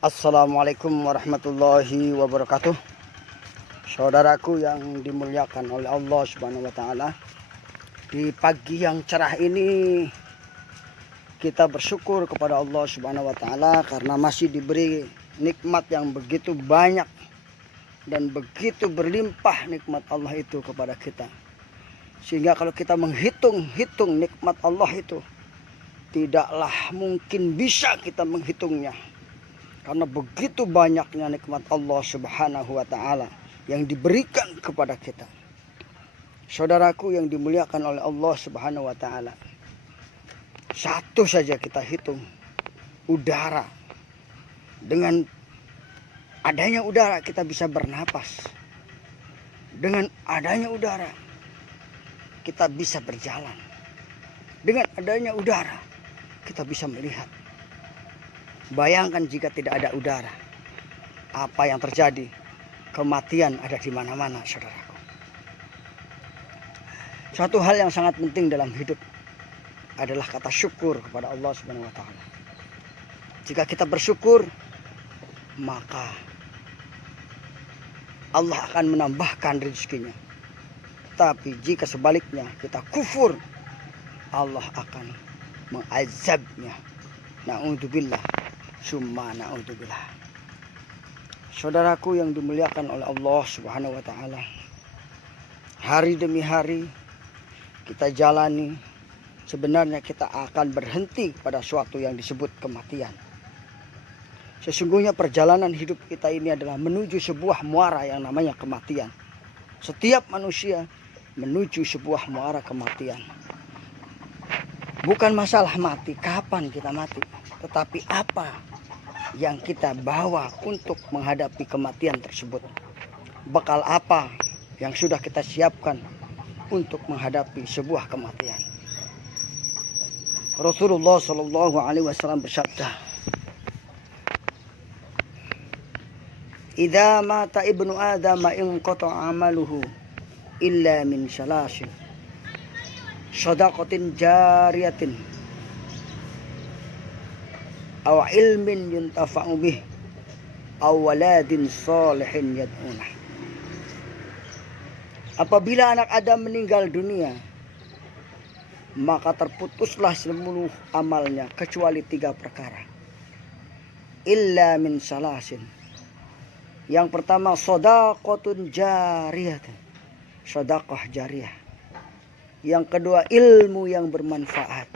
Assalamualaikum warahmatullahi wabarakatuh. Saudaraku yang dimuliakan oleh Allah Subhanahu wa taala. Di pagi yang cerah ini kita bersyukur kepada Allah Subhanahu wa taala karena masih diberi nikmat yang begitu banyak dan begitu berlimpah nikmat Allah itu kepada kita. Sehingga kalau kita menghitung-hitung nikmat Allah itu, tidaklah mungkin bisa kita menghitungnya. Karena begitu banyaknya nikmat Allah Subhanahu wa taala yang diberikan kepada kita. Saudaraku yang dimuliakan oleh Allah Subhanahu wa taala. Satu saja kita hitung, udara. Dengan adanya udara kita bisa bernapas. Dengan adanya udara kita bisa berjalan. Dengan adanya udara kita bisa melihat. Bayangkan jika tidak ada udara, apa yang terjadi? Kematian ada di mana-mana, saudaraku. Suatu hal yang sangat penting dalam hidup adalah kata syukur kepada Allah Subhanahu wa taala. Jika kita bersyukur, maka Allah akan menambahkan rezekinya. Tapi jika sebaliknya kita kufur, Allah akan mengazabnya. Na'udzubillah. Summa na'udzubillah. Saudaraku yang dimuliakan oleh Allah Subhanahu wa taala. Hari demi hari kita jalani, sebenarnya kita akan berhenti pada suatu yang disebut kematian. Sesungguhnya perjalanan hidup kita ini adalah menuju sebuah muara yang namanya kematian. Setiap manusia menuju sebuah muara kematian. Bukan masalah mati, kapan kita mati, tetapi apa yang kita bawa untuk menghadapi kematian tersebut. Bekal apa yang sudah kita siapkan untuk menghadapi sebuah kematian. Rasulullah Shallallahu Alaihi Wasallam bersabda, "Idza mata ibnu Adam inqata'a amaluhu illa min salasin, shadaqatin jariyatin, aw ilmin yuntafa'u bih, aw waladin salihin yad'unah." Apabila anak Adam meninggal dunia, maka terputuslah seluruh amalnya kecuali 3 perkara. Illa min salasin. Yang pertama, shadaqatun jariyatun, sedekah jariyah. Yang kedua, ilmu yang bermanfaat.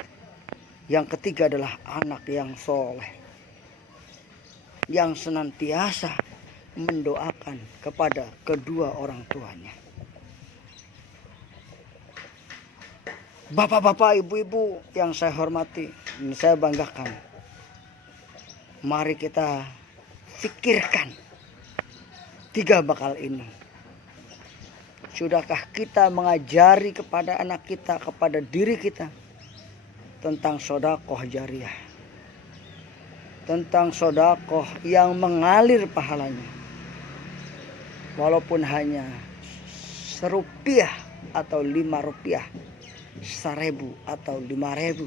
Yang ketiga adalah anak yang soleh, yang senantiasa mendoakan kepada kedua orang tuanya. Bapak-bapak, ibu-ibu yang saya hormati dan saya banggakan, mari kita pikirkan 3 bakal ini. Sudahkah kita mengajari kepada anak kita, kepada diri kita tentang sedekah jariyah, tentang sedekah yang mengalir pahalanya, walaupun hanya Rp1 atau Rp5, Rp1.000 atau Rp5.000,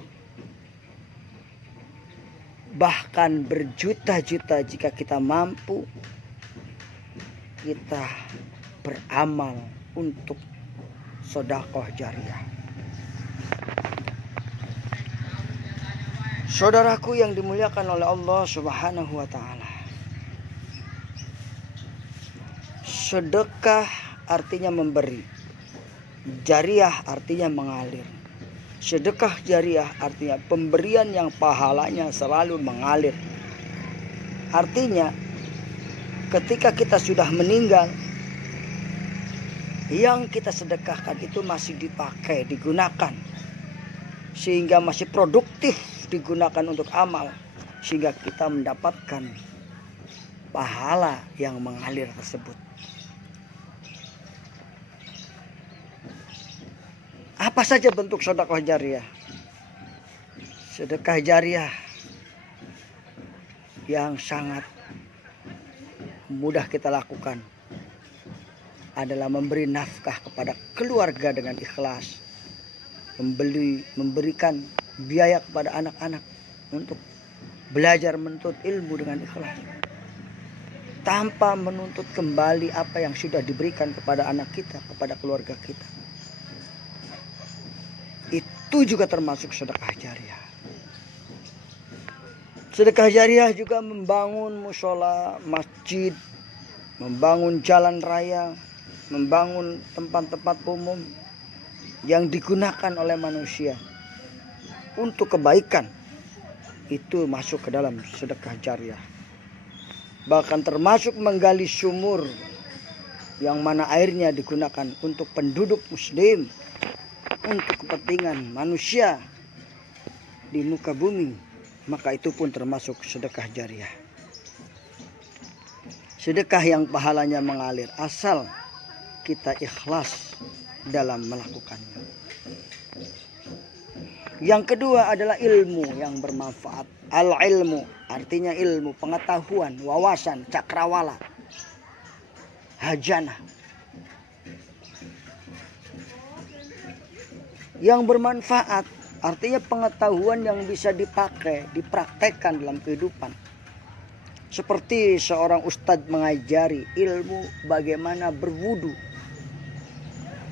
bahkan berjuta-juta jika kita mampu, kita beramal untuk sedekah jariyah. Saudaraku yang dimuliakan oleh Allah Subhanahu wa taala. Sedekah artinya memberi. Jariyah artinya mengalir. Sedekah jariyah artinya pemberian yang pahalanya selalu mengalir. Artinya ketika kita sudah meninggal, yang kita sedekahkan itu masih dipakai, digunakan, sehingga masih produktif digunakan untuk amal, sehingga kita mendapatkan pahala yang mengalir tersebut. Apa saja bentuk sedekah jariyah? Sedekah jariyah yang sangat mudah kita lakukan adalah memberi nafkah kepada keluarga dengan ikhlas, memberikan biaya kepada anak-anak untuk belajar menuntut ilmu dengan ikhlas. tanpa menuntut kembali apa yang sudah diberikan kepada anak kita, kepada keluarga kita. Itu juga termasuk sedekah jariah. Sedekah jariah juga membangun musola, masjid, membangun jalan raya, membangun tempat-tempat umum yang digunakan oleh manusia untuk kebaikan. Itu masuk ke dalam sedekah jariah. Bahkan termasuk menggali sumur yang mana airnya digunakan untuk penduduk muslim, untuk kepentingan manusia di muka bumi, maka itu pun termasuk sedekah jariah. Sedekah yang pahalanya mengalir asal kita ikhlas dalam melakukannya. Yang kedua adalah ilmu yang bermanfaat. Al-ilmu artinya ilmu, pengetahuan, wawasan, cakrawala, hajana. Yang bermanfaat artinya pengetahuan yang bisa dipakai, dipraktekkan dalam kehidupan. Seperti seorang ustadz mengajari ilmu bagaimana berwudu.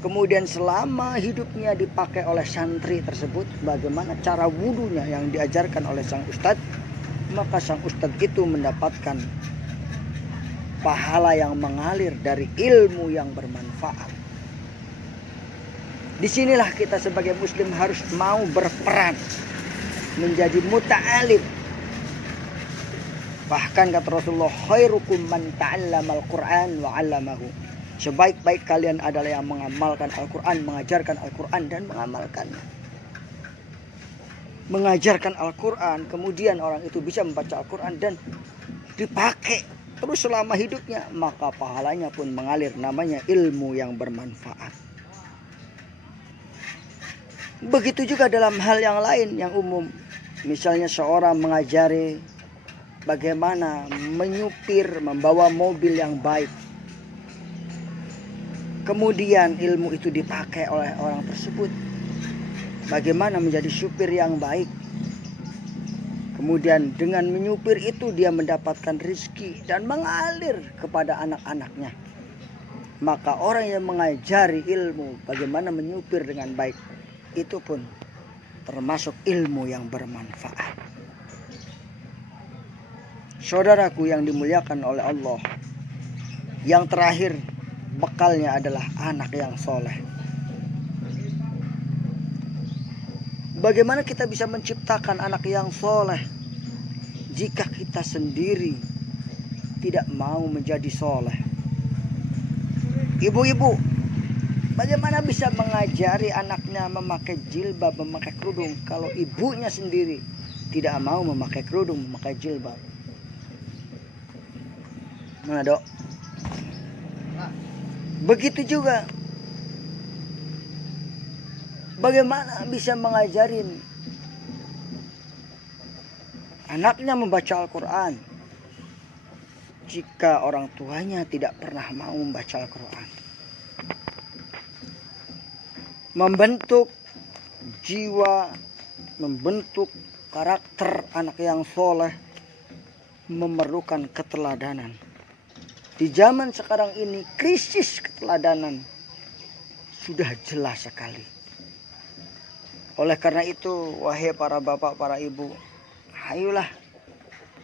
Kemudian selama hidupnya dipakai oleh santri tersebut, bagaimana cara wudunya yang diajarkan oleh sang ustadz, maka sang ustadz itu mendapatkan pahala yang mengalir dari ilmu yang bermanfaat. Disinilah kita sebagai muslim harus mau berperan menjadi muta'alim. Bahkan kata Rasulullah, khairukum man ta'allamal Qur'an wa 'allamahu. Sebaik-baik kalian adalah yang mengamalkan Al-Quran, mengajarkan Al-Quran dan mengamalkannya. Mengajarkan Al-Quran, kemudian orang itu bisa membaca Al-Quran dan dipakai terus selama hidupnya, maka pahalanya pun mengalir, namanya ilmu yang bermanfaat. Begitu juga dalam hal yang lain yang umum. Misalnya seorang mengajari bagaimana menyupir, membawa mobil yang baik. Kemudian ilmu itu dipakai oleh orang tersebut. Bagaimana menjadi supir yang baik. Kemudian dengan menyupir itu dia mendapatkan rezeki dan mengalir kepada anak-anaknya. Maka orang yang mengajari ilmu bagaimana menyupir dengan baik, itu pun termasuk ilmu yang bermanfaat. Saudaraku yang dimuliakan oleh Allah, yang terakhir bekalnya adalah anak yang soleh. Bagaimana kita bisa menciptakan anak yang soleh jika kita sendiri tidak mau menjadi soleh? Ibu-ibu, bagaimana bisa mengajari anaknya memakai jilbab, memakai kerudung kalau ibunya sendiri tidak mau memakai kerudung, memakai jilbab? Mana dok? Begitu juga, bagaimana bisa mengajarin anaknya membaca Al-Quran jika orang tuanya tidak pernah mau membaca Al-Quran? Membentuk jiwa, membentuk karakter anak yang soleh memerlukan keteladanan. Di zaman sekarang ini krisis keteladanan sudah jelas sekali. Oleh karena itu, wahai para bapak, para ibu, ayolah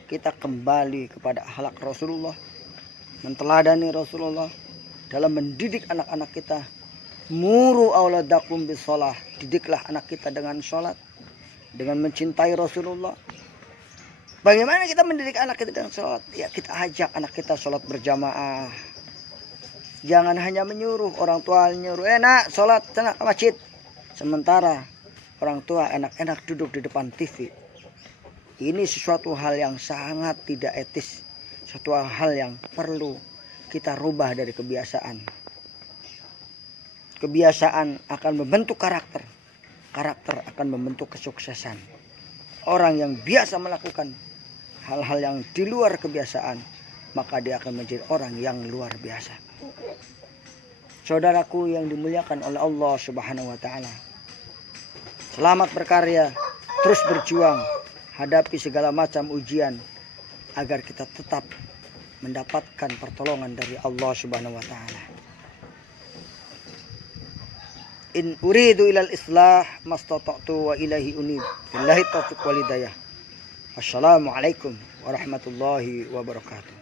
kita kembali kepada akhlak Rasulullah, menteladani Rasulullah dalam mendidik anak-anak kita. Muru auladakum bisolah, didiklah anak kita dengan sholat, dengan mencintai Rasulullah. Bagaimana kita mendidik anak kita dengan sholat? Ya, kita ajak anak kita sholat berjamaah. Jangan hanya menyuruh, orang tua menyuruh, nak sholat, sana ke masjid. Sementara orang tua enak-enak duduk di depan TV. Ini sesuatu hal yang sangat tidak etis. Suatu hal yang perlu kita rubah dari kebiasaan. Kebiasaan akan membentuk karakter. Karakter akan membentuk kesuksesan. Orang yang biasa melakukan hal-hal yang di luar kebiasaan, maka dia akan menjadi orang yang luar biasa. Saudaraku yang dimuliakan oleh Allah Subhanahu wa taala, selamat berkarya, terus berjuang, hadapi segala macam ujian agar kita tetap mendapatkan pertolongan dari Allah Subhanahu wa taala. In uridu ilal islah mastata'tu wa ilaihi unib. Billahi taufiq wal hidayah. Wassalamualaikum warahmatullahi wabarakatuh.